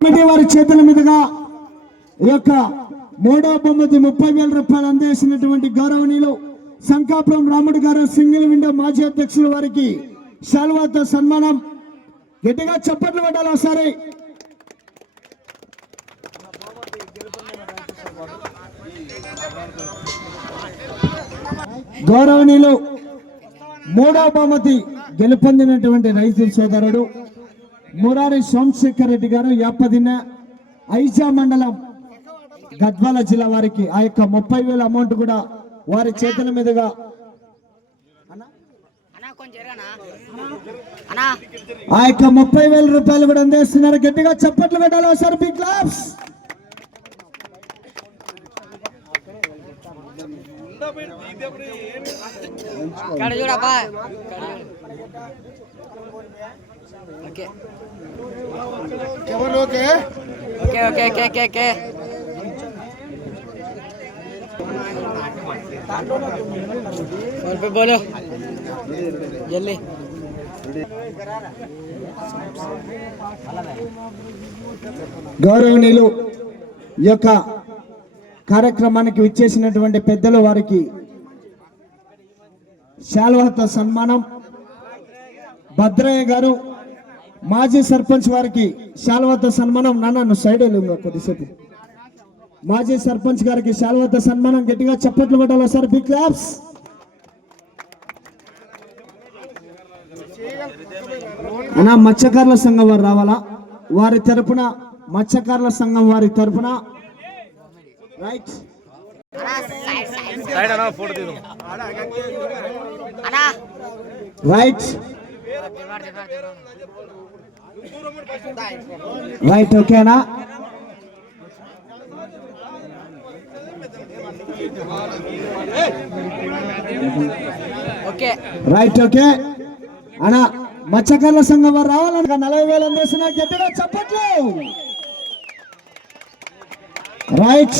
Committee వారి చేతుల మీదుగా ఈ యొక్క మూడో బహుమతి 30,000 రూపాయలు అందేసినటువంటి గౌరవనీయులు శంకాపురం రాముడు గారు సింగిల్ విండో మాజీ అధ్యక్షుల వారికి శాల్వాతో సన్మానం. గట్టిగా చప్పట్లు కొట్టాలి ఒకసారి. గౌరవనీయులు మూడో బహుమతి గెలుపొందినటువంటి రైతు సోదరుడు మురారి సోమశేఖర్ రెడ్డి గారు యాపదిన ఐజా మండలం గద్వాల జిల్లా వారికి ఆ యొక్క 30,000 అమౌంట్ కూడా వారి చేతుల మీదుగా ఆ యొక్క 30,000 రూపాయలు కూడా అందిస్తున్నారు. గట్టిగా చప్పట్లు పెట్టాలి ఒకసారి. Big claps. बोलो जल्दी. గౌరవనీయులు ఈ యొక్క కార్యక్రమానికి విచ్చేసినటువంటి పెద్దలు వారికి శాల్వాతో సన్మానం. భద్రయ్య గారు మాజీ సర్పంచ్ వారికి శాల్వాతో సన్మానం. నాన్న సైడ్ వెళ్ళి కొద్దిసేపు. మాజీ సర్పంచ్ గారికి శాల్వాతో సన్మానం. గట్టిగా చప్పట్లు కొట్టాలి సార్. Big claps. అన్నా మత్స్యకారుల సంఘం వారు రావాలా? వారి తరపున మత్స్యకారుల సంఘం వారి తరపున రైట్ రైట్ రైట్ ఓకేనా? ఓకే రైట్ ఓకే అన్నా మత్స్యకారుల సంఘం వారు రావాలని 40,000 అందిస్తున్నారు. గట్టిగా చప్పట్లు. రైట్.